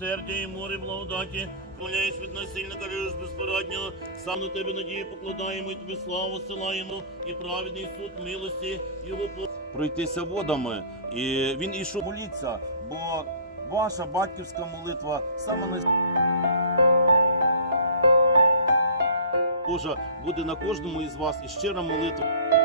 милосердя і море благодаті, Моляєш від насильника ж безпораднього, сам на тебе надію покладаємо і тобі славу силаємо, і праведний суд милості його пройтися водами. І він ішов моліться, бо ваша батьківська молитва саме на Божа буде на кожному із вас і щира молитва.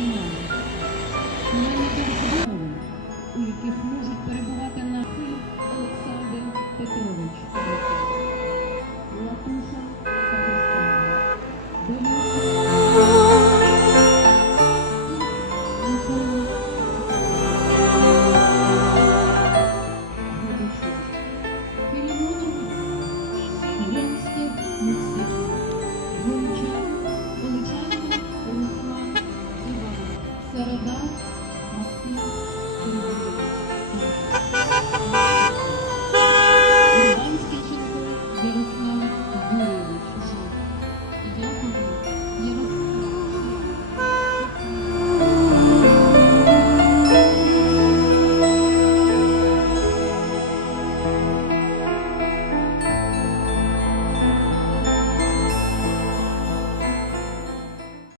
мінімальні. Мінімальні умови, у яких можуть перебувати на силі Олександр Петрович. Латуша Пакистан.